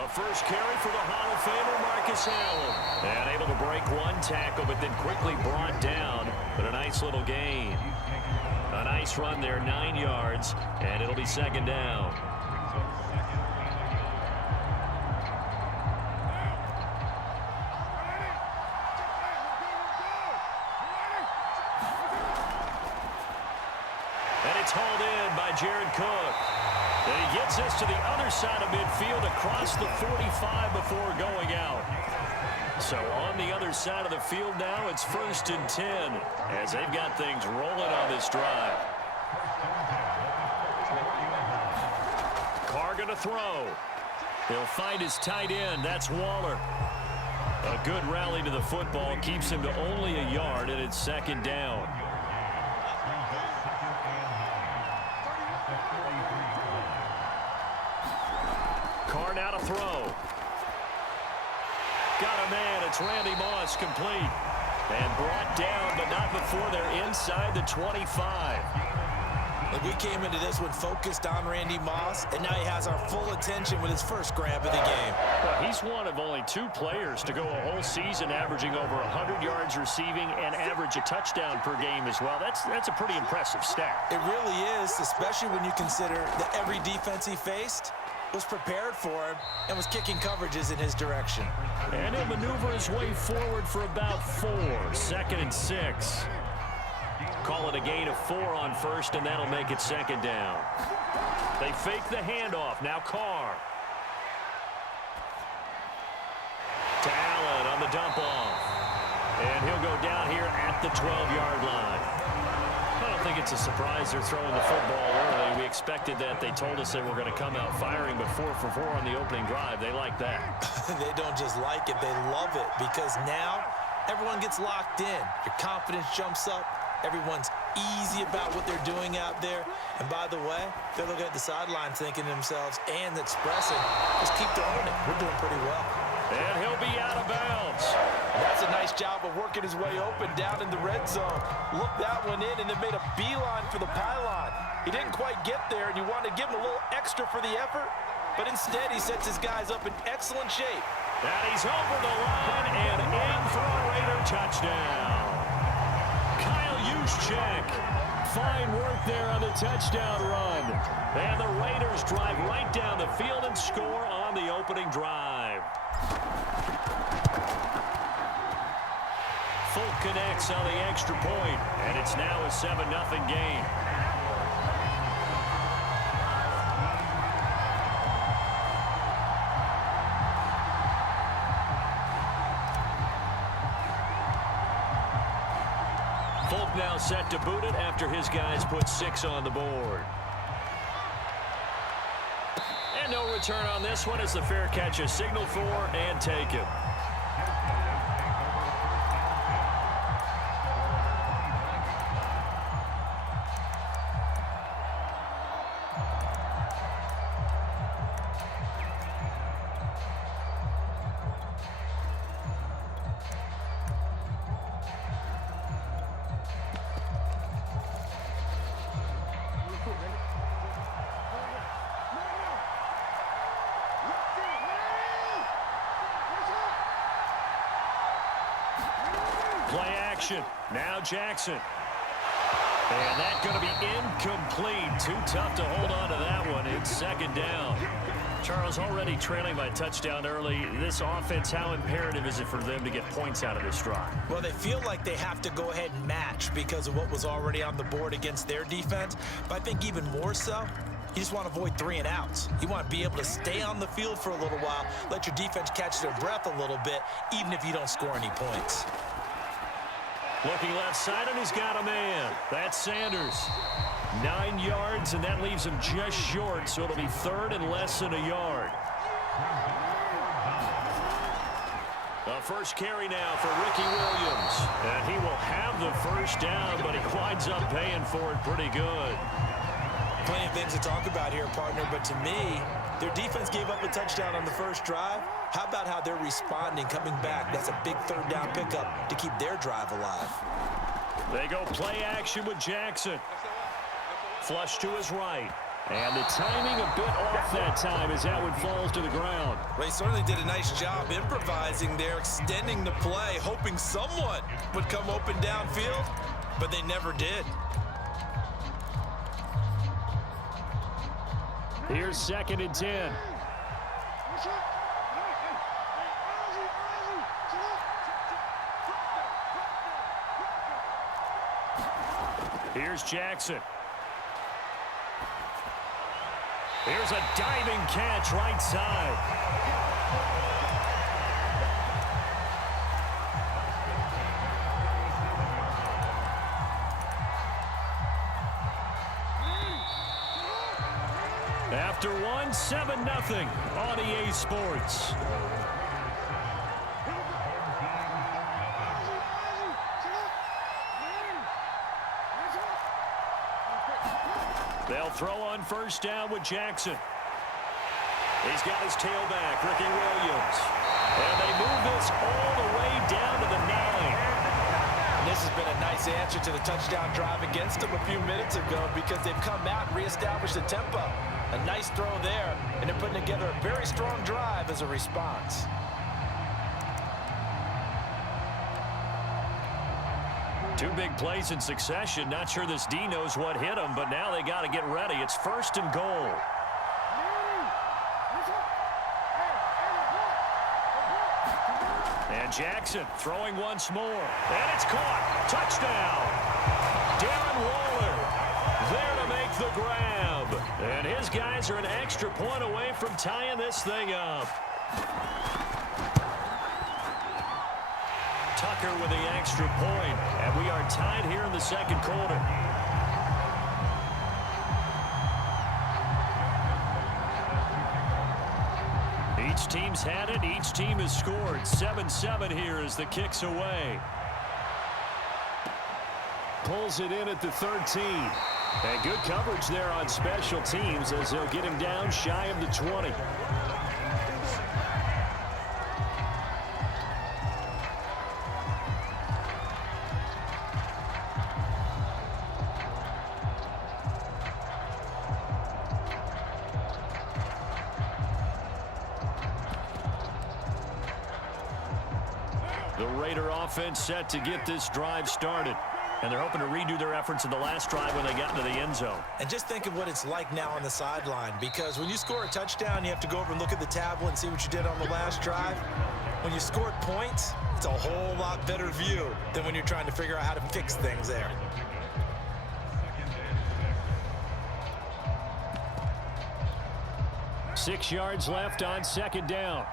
A first carry for the Hall of Famer Marcus Allen. And able to break one tackle, but then quickly brought down. But a nice little gain. A nice run there, 9 yards, and it'll be second down. And it's hauled in by Jared Cook. And he gets this to the other side of midfield across the 45 before going out. So on the other side of the field now, it's 1st and 10 as they've got things rolling on this drive. Carr going to throw. He'll find his tight end. That's Waller. A good rally to the football keeps him to only a yard, and it's second down. Carr now to throw. Got a man. It's Randy Moss, complete. And brought down, but not before they're inside the 25. Look, we came into this one focused on Randy Moss, and now he has our full attention with his first grab of the game. Well, he's one of only 2 players to go a whole season averaging over 100 yards receiving and average a touchdown per game as well. That's a pretty impressive stat. It really is, especially when you consider that every defense he faced was prepared for him and was kicking coverages in his direction. And he'll maneuver his way forward for about 4. 2nd and 6. Call it a gain of 4 on first, and that'll make it second down. They fake the handoff. Now Carr. To Allen on the dump off. And he'll go down here at the 12-yard line. I don't think it's a surprise they're throwing the football early. We expected that. They told us they were going to come out firing, but 4 for 4 on the opening drive. They like that. They don't just like it, they love it, because now everyone gets locked in. Your confidence jumps up. Everyone's easy about what they're doing out there. And by the way, they're looking at the sideline thinking to themselves and expressing, just keep throwing it. We're doing pretty well. And he'll be out of bounds. That's a nice job of working his way open down in the red zone. Looked that one in and then made a beeline for the pylon. He didn't quite get there, and you wanted to give him a little extra for the effort, but instead he sets his guys up in excellent shape. And he's over the line and in for a Raider touchdown. Check. Fine work there on the touchdown run. And the Raiders drive right down the field and score on the opening drive. Folk connects on the extra point, and it's now a 7-0 game. Folk now set to boot it after his guys put 6 on the board. And no return on this one as the fair catch is signaled for and taken. Play action. Now Jackson. And that's going to be incomplete. Too tough to hold on to that one. It's second down. Charles, already trailing by a touchdown early. This offense, how imperative is it for them to get points out of this drive? Well, they feel like they have to go ahead and match because of what was already on the board against their defense. But I think even more so, you just want to avoid 3 and outs. You want to be able to stay on the field for a little while, let your defense catch their breath a little bit, even if you don't score any points. Looking left side, and he's got a man. That's Sanders. 9 yards, and that leaves him just short, so it'll be 3rd and less than a yard. A first carry now for Ricky Williams. And he will have the first down, but he winds up paying for it pretty good. Plenty of things to talk about here, partner, but to me, their defense gave up a touchdown on the first drive. How about how they're responding, coming back? That's a big 3rd down pickup to keep their drive alive. They go play action with Jackson. Flush to his right. And the timing a bit off that time as that one falls to the ground. Ray certainly did a nice job improvising there, extending the play, hoping someone would come open downfield, but they never did. Here's 2nd and 10. Here's Jackson. Here's a diving catch right side. After one, 7-0 on EA Sports. They'll throw on 1st down with Jackson. He's got his tailback, Ricky Williams. And they move this all the way down to the 9. And this has been a nice answer to the touchdown drive against them a few minutes ago because they've come out and reestablished the tempo. A nice throw there, and they're putting together a very strong drive as a response. Two big plays in succession. Not sure this D knows what hit him, but now they got to get ready. It's 1st and goal. And Jackson throwing once more. And it's caught. Touchdown. Darren Waller there to make the grab. And his guys are an extra point away from tying this thing up. Tucker with the extra point, and we are tied here in the 2nd quarter. Each team's had it. Each team has scored. 7-7 here as the kick's away. Pulls it in at the 13. And good coverage there on special teams as they'll get him down shy of the 20. The Raider offense set to get this drive started. And they're hoping to redo their efforts in the last drive when they got into the end zone. And just think of what it's like now on the sideline, because when you score a touchdown, you have to go over and look at the tablet and see what you did on the last drive. When you scored points, it's a whole lot better view than when you're trying to figure out how to fix things there. Six yards left on 2nd down.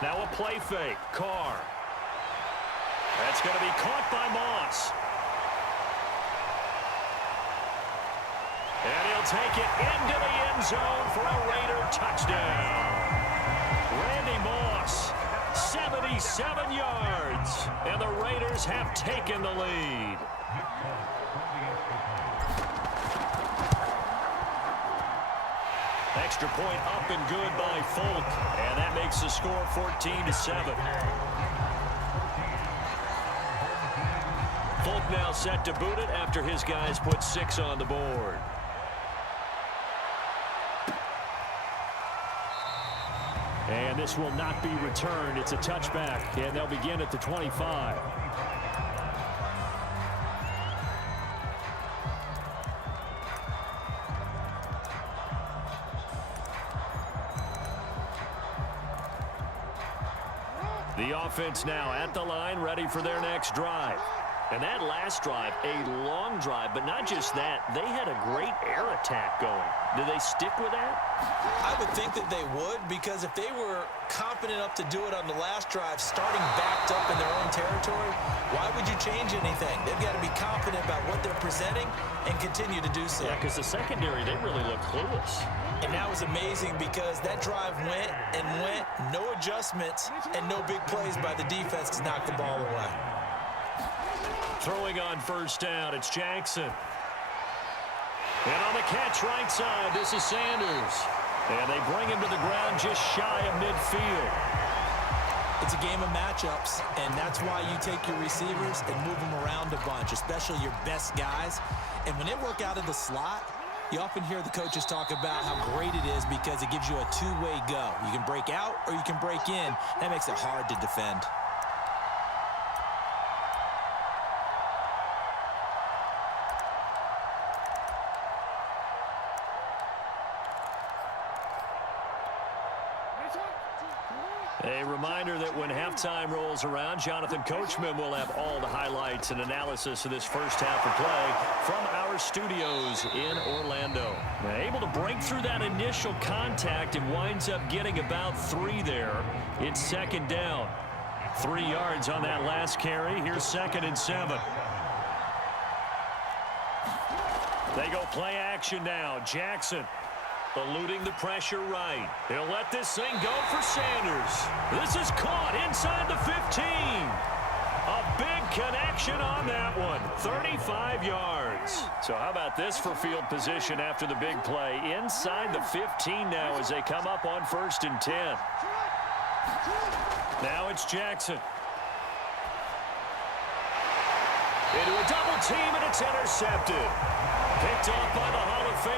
Now a play fake. Carr. That's going to be caught by Moss. And he'll take it into the end zone for a Raider touchdown. Randy Moss, 77 yards. And the Raiders have taken the lead. Extra point up and good by Folk. And that makes the score 14-7. Folk now set to boot it after his guys put 6 on the board. And this will not be returned. It's a touchback, and they'll begin at the 25. The offense now at the line, ready for their next drive. And that last drive, a long drive, but not just that. They had a great air attack going. Do they stick with that? I would think that they would, because if they were confident enough to do it on the last drive, starting backed up in their own territory, why would you change anything? They've got to be confident about what they're presenting and continue to do so. Yeah, because the secondary, they really look clueless. And that was amazing because that drive went and went, no adjustments, and no big plays by the defense to knock the ball away. Throwing on first down, it's Jackson. And on the catch right side, this is Sanders. And they bring him to the ground just shy of midfield. It's a game of matchups, and that's why you take your receivers and move them around a bunch, especially your best guys. And when they work out of the slot, you often hear the coaches talk about how great it is because it gives you a two-way go. You can break out or you can break in. That makes it hard to defend. A reminder that when halftime rolls around, Jonathan Coachman will have all the highlights and analysis of this first half of play from our studios in Orlando. Now, able to break through that initial contact and winds up getting about 3 there. It's second down. 3 yards on that last carry. Here's 2nd and 7. They go play action now. Jackson eluding the pressure right. He'll let this thing go for Sanders. This is caught inside the 15. A big connection on that one. 35 yards. So how about this for field position after the big play? Inside the 15 now as they come up on 1st and 10. Now it's Jackson. Into a double team, and it's intercepted. Picked off by the Hall of Famer